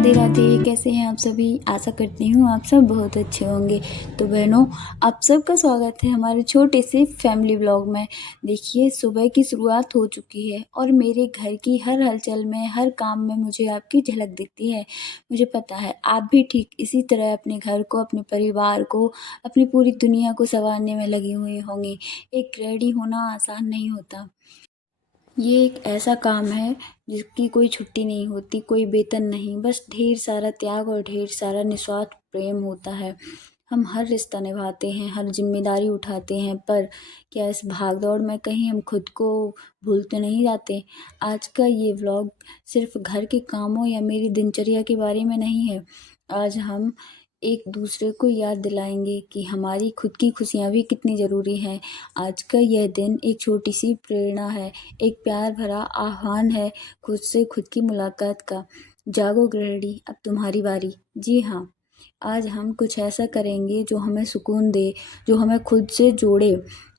राधे राधे। कैसे हैं आप सभी? आशा करती हूँ आप सब बहुत अच्छे होंगे। तो बहनों, आप सबका स्वागत है हमारे छोटे से फैमिली व्लॉग में। देखिए, सुबह की शुरुआत हो चुकी है और मेरे घर की हर हलचल में, हर काम में मुझे आपकी झलक दिखती है। मुझे पता है आप भी ठीक इसी तरह अपने घर को, अपने परिवार को, अपनी पूरी दुनिया को संवारने में लगी हुई होंगी। एक गृहिणी होना आसान नहीं होता। ये एक ऐसा काम है जिसकी कोई छुट्टी नहीं होती, कोई वेतन नहीं, बस ढेर सारा त्याग और ढेर सारा निस्वार्थ प्रेम होता है। हम हर रिश्ता निभाते हैं, हर जिम्मेदारी उठाते हैं, पर क्या इस भागदौड़ में कहीं हम खुद को भूल तो नहीं जाते? आज का ये व्लॉग सिर्फ घर के कामों या मेरी दिनचर्या के बारे में नहीं है। आज हम एक दूसरे को याद दिलाएंगे कि हमारी खुद की खुशियाँ भी कितनी ज़रूरी हैं। आज का यह दिन एक छोटी सी प्रेरणा है, एक प्यार भरा आह्वान है खुद से खुद की मुलाकात का। जागो गृहिणी, अब तुम्हारी बारी। जी हाँ, आज हम कुछ ऐसा करेंगे जो हमें सुकून दे, जो हमें खुद से जोड़े।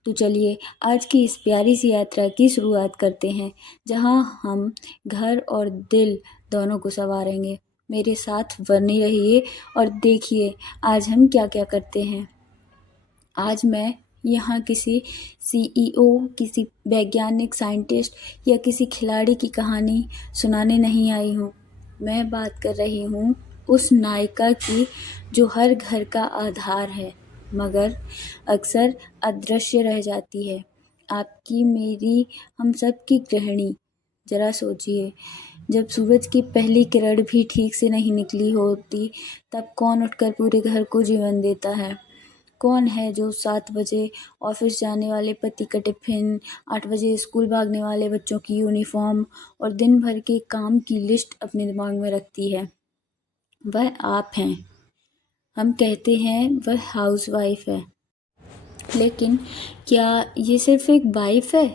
तो चलिए आज की इस प्यारी सी यात्रा की शुरुआत करते हैं, जहाँ हम घर और दिल दोनों को संवारेंगे। मेरे साथ बने रहिए और देखिए आज हम क्या क्या करते हैं। आज मैं यहाँ किसी सीईओ, किसी वैज्ञानिक, साइंटिस्ट या किसी खिलाड़ी की कहानी सुनाने नहीं आई हूँ। मैं बात कर रही हूँ उस नायिका की जो हर घर का आधार है, मगर अक्सर अदृश्य रह जाती है। आपकी, मेरी, हम सब की गृहिणी। जरा सोचिए, जब सूरज की पहली किरण भी ठीक से नहीं निकली होती, तब कौन उठकर पूरे घर को जीवन देता है? कौन है जो 7 बजे ऑफिस जाने वाले पति का टिफिन, 8 बजे स्कूल भागने वाले बच्चों की यूनिफॉर्म और दिन भर के काम की लिस्ट अपने दिमाग में रखती है? वह आप हैं। हम कहते हैं वह हाउसवाइफ है, लेकिन क्या ये सिर्फ एक वाइफ है?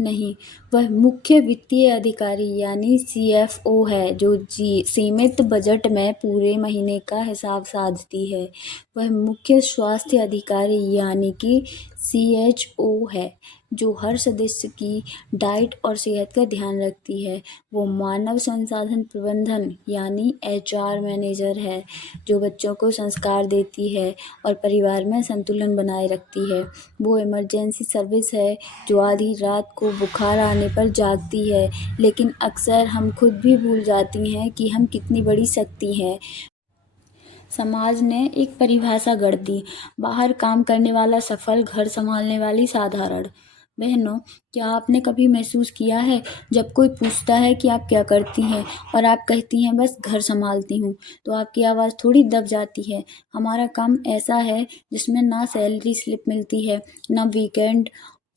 नहीं, वह मुख्य वित्तीय अधिकारी यानी सीएफओ है, जो सीमित बजट में पूरे महीने का हिसाब साधती है। वह मुख्य स्वास्थ्य अधिकारी यानी कि सीएचओ है, जो हर सदस्य की डाइट और सेहत का ध्यान रखती है। वो मानव संसाधन प्रबंधन यानी एचआर मैनेजर है, जो बच्चों को संस्कार देती है और परिवार में संतुलन बनाए रखती है। वो इमरजेंसी सर्विस है, जो आधी रात को बुखार आने पर जागती है, लेकिन अक्सर हम खुद भी भूल जाती हैं कि हम कितनी बड़ी शक्ति हैं। समाज ने एक परिभाषा गढ़ दी, बाहर काम करने वाला सफल, घर संभालने वाली साधारण। बहनों, क्या आपने कभी महसूस किया है जब कोई पूछता है कि आप क्या करती हैं और आप कहती हैं बस घर संभालती हूँ, तो आपकी आवाज़ थोड़ी दब जाती है। हमारा काम ऐसा है जिसमें ना सैलरी स्लिप मिलती है, ना वीकेंड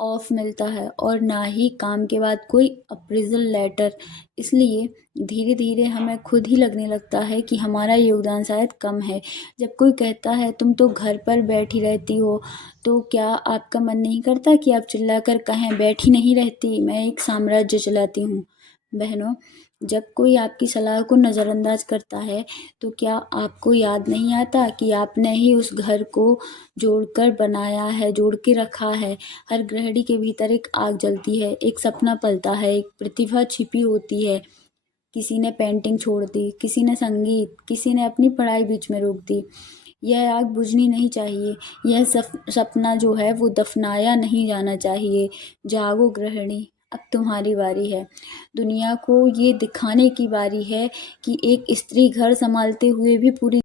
ऑफ मिलता है और ना ही काम के बाद कोई अप्रेजल लेटर। इसलिए धीरे धीरे हमें खुद ही लगने लगता है कि हमारा योगदान शायद कम है। जब कोई कहता है तुम तो घर पर बैठी रहती हो, तो क्या आपका मन नहीं करता कि आप चिल्लाकर कहें बैठी नहीं रहती, मैं एक साम्राज्य चलाती हूँ? बहनों, जब कोई आपकी सलाह को नज़रअंदाज करता है, तो क्या आपको याद नहीं आता कि आपने ही उस घर को जोड़कर बनाया है, जोड़ के रखा है? हर गृहिणी के भीतर एक आग जलती है, एक सपना पलता है, एक प्रतिभा छिपी होती है। किसी ने पेंटिंग छोड़ दी, किसी ने संगीत, किसी ने अपनी पढ़ाई बीच में रोक दी। यह आग बुझनी नहीं चाहिए, यह सपना जो है वो दफनाया नहीं जाना चाहिए। जागो गृहिणी, अब तुम्हारी बारी है। दुनिया को ये दिखाने की बारी है कि एक स्त्री घर संभालते हुए भी पूरी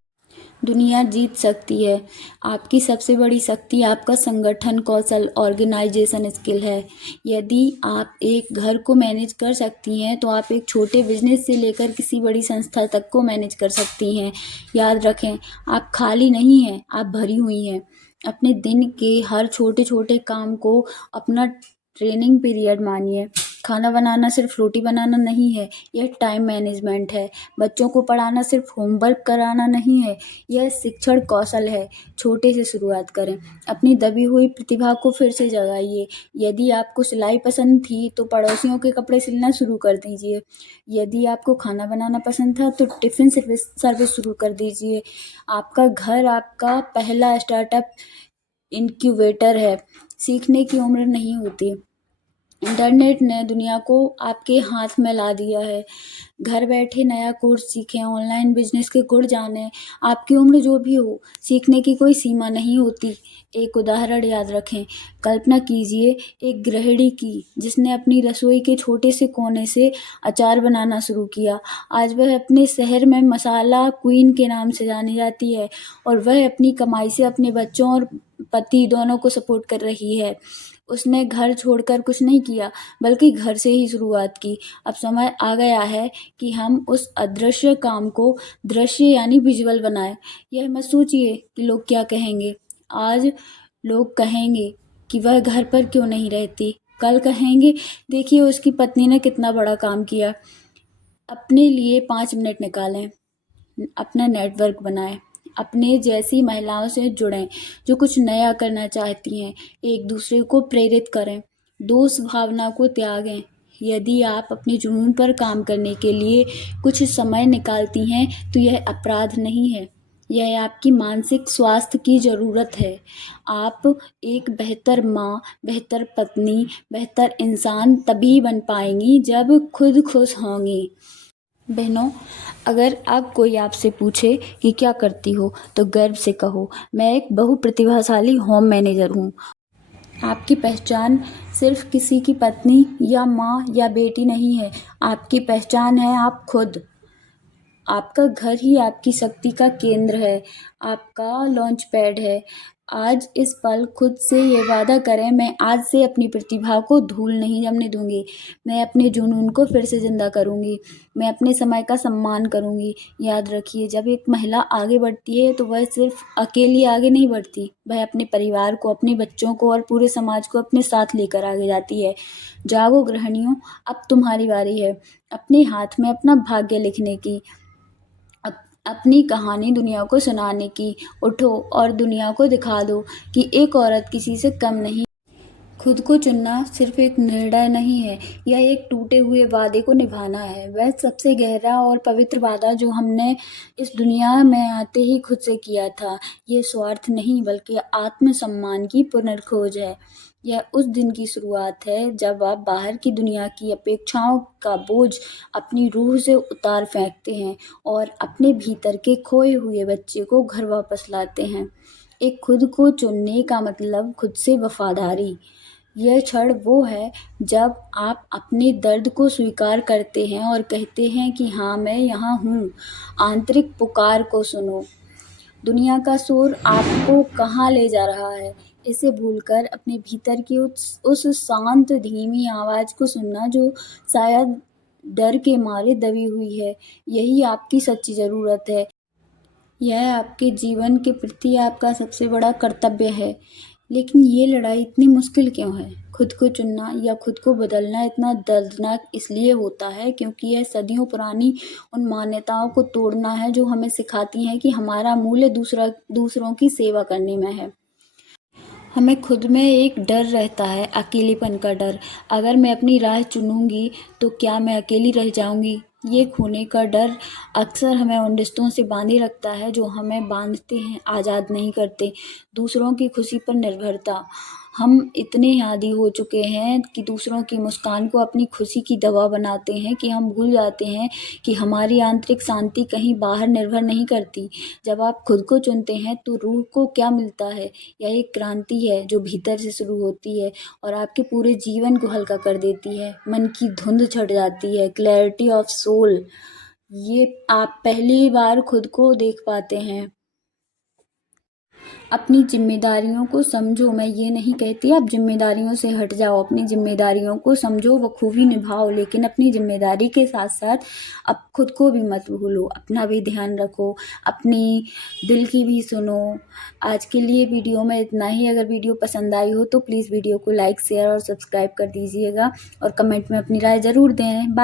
दुनिया जीत सकती है। आपकी सबसे बड़ी शक्ति आपका संगठन कौशल, ऑर्गेनाइजेशन स्किल है। यदि आप एक घर को मैनेज कर सकती हैं, तो आप एक छोटे बिजनेस से लेकर किसी बड़ी संस्था तक को मैनेज कर सकती हैं। याद रखें, आप खाली नहीं हैं, आप भरी हुई हैं। अपने दिन के हर छोटे छोटे काम को अपना ट्रेनिंग पीरियड मानिए। खाना बनाना सिर्फ रोटी बनाना नहीं है, यह टाइम मैनेजमेंट है। बच्चों को पढ़ाना सिर्फ होमवर्क कराना नहीं है, यह शिक्षण कौशल है। छोटे से शुरुआत करें, अपनी दबी हुई प्रतिभा को फिर से जगाइए। यदि आपको सिलाई पसंद थी, तो पड़ोसियों के कपड़े सिलना शुरू कर दीजिए। यदि आपको खाना बनाना पसंद था, तो टिफिन सर्विस शुरू कर दीजिए। आपका घर आपका पहला स्टार्टअप इनक्यूबेटर है। सीखने की उम्र नहीं होती, इंटरनेट ने दुनिया को आपके हाथ में ला दिया है। घर बैठे नया कोर्स सीखें, ऑनलाइन बिजनेस के गुर जानें। आपकी उम्र जो भी हो, सीखने की कोई सीमा नहीं होती। एक उदाहरण याद रखें। कल्पना कीजिए एक गृहिणी की जिसने अपनी रसोई के छोटे से कोने से अचार बनाना शुरू किया। आज वह अपने शहर में मसाला क्वीन के नाम से जानी जाती है और वह अपनी कमाई से अपने बच्चों और पति दोनों को सपोर्ट कर रही है। उसने घर छोड़कर कुछ नहीं किया, बल्कि घर से ही शुरुआत की। अब समय आ गया है कि हम उस अदृश्य काम को दृश्य यानी विजुअल बनाएं। यह मत सोचिए कि लोग क्या कहेंगे। आज लोग कहेंगे कि वह घर पर क्यों नहीं रहती। कल कहेंगे देखिए उसकी पत्नी ने कितना बड़ा काम किया। अपने लिए 5 मिनट निकालें, अपना नेटवर्क बनाएं, अपने जैसी महिलाओं से जुड़ें जो कुछ नया करना चाहती हैं। एक दूसरे को प्रेरित करें, दोस्त भावना को त्यागें। यदि आप अपने जुनून पर काम करने के लिए कुछ समय निकालती हैं तो यह अपराध नहीं है, यह आपकी मानसिक स्वास्थ्य की ज़रूरत है। आप एक बेहतर माँ, बेहतर पत्नी, बेहतर इंसान तभी बन पाएंगी जब खुद खुश होंगी। बहनों, अगर अब कोई आपसे पूछे कि क्या करती हो तो गर्व से कहो, मैं एक बहुप्रतिभाशाली होम मैनेजर हूँ। आपकी पहचान सिर्फ किसी की पत्नी या माँ या बेटी नहीं है, आपकी पहचान है आप खुद। आपका घर ही आपकी शक्ति का केंद्र है, आपका लॉन्च पैड है। आज इस पल खुद से ये वादा करें, मैं आज से अपनी प्रतिभा को धूल नहीं जमने दूंगी। मैं अपने जुनून को फिर से जिंदा करूंगी। मैं अपने समय का सम्मान करूंगी। याद रखिए, जब एक महिला आगे बढ़ती है तो वह सिर्फ अकेली आगे नहीं बढ़ती, वह अपने परिवार को, अपने बच्चों को और पूरे समाज को अपने साथ लेकर आगे जाती है। जागो गृहिणियों, अब तुम्हारी बारी है अपने हाथ में अपना भाग्य लिखने की, अपनी कहानी दुनिया को सुनाने की। उठो और दुनिया को दिखा दो कि एक औरत किसी से कम नहीं। खुद को चुनना सिर्फ एक निर्णय नहीं है, यह एक टूटे हुए वादे को निभाना है। वह सबसे गहरा और पवित्र वादा जो हमने इस दुनिया में आते ही खुद से किया था। ये स्वार्थ नहीं बल्कि आत्मसम्मान की पुनर्खोज है। यह उस दिन की शुरुआत है जब आप बाहर की दुनिया की अपेक्षाओं का बोझ अपनी रूह से उतार फेंकते हैं और अपने भीतर के खोए हुए बच्चे को घर वापस लाते हैं। एक खुद को चुनने का मतलब खुद से वफादारी। यह क्षण वो है जब आप अपने दर्द को स्वीकार करते हैं और कहते हैं कि हाँ, मैं यहाँ हूँ। आंतरिक पुकार को सुनो। दुनिया का शोर आपको कहाँ ले जा रहा है, इसे भूलकर अपने भीतर की उस शांत धीमी आवाज़ को सुनना जो शायद डर के मारे दबी हुई है। यही आपकी सच्ची ज़रूरत है। यह आपके जीवन के प्रति आपका सबसे बड़ा कर्तव्य है। लेकिन ये लड़ाई इतनी मुश्किल क्यों है? खुद को चुनना या खुद को बदलना इतना दर्दनाक इसलिए होता है क्योंकि यह सदियों पुरानी उन मान्यताओं को तोड़ना है जो हमें सिखाती हैं कि हमारा मूल्य दूसरों की सेवा करने में है। हमें खुद में एक डर रहता है, अकेलेपन का डर। अगर मैं अपनी राह चुनूंगी तो क्या मैं अकेली रह जाऊंगी? ये खोने का डर अक्सर हमें उन रिश्तों से बांधे रखता है जो हमें बांधते हैं, आज़ाद नहीं करते। दूसरों की खुशी पर निर्भरता। हम इतने आदी हो चुके हैं कि दूसरों की मुस्कान को अपनी खुशी की दवा बनाते हैं कि हम भूल जाते हैं कि हमारी आंतरिक शांति कहीं बाहर निर्भर नहीं करती। जब आप खुद को चुनते हैं तो रूह को क्या मिलता है? यह एक क्रांति है जो भीतर से शुरू होती है और आपके पूरे जीवन को हल्का कर देती है। मन की धुंध छट जाती है, क्लैरिटी ऑफ सोल। ये आप पहली बार खुद को देख पाते हैं। अपनी जिम्मेदारियों को समझो। मैं ये नहीं कहती आप जिम्मेदारियों से हट जाओ, अपनी जिम्मेदारियों को समझो, बखूबी निभाओ, लेकिन अपनी जिम्मेदारी के साथ साथ अब खुद को भी मत भूलो, अपना भी ध्यान रखो, अपनी दिल की भी सुनो। आज के लिए वीडियो में इतना ही। अगर वीडियो पसंद आई हो तो प्लीज़ वीडियो को लाइक, शेयर और सब्सक्राइब कर दीजिएगा और कमेंट में अपनी राय ज़रूर दें। बाय।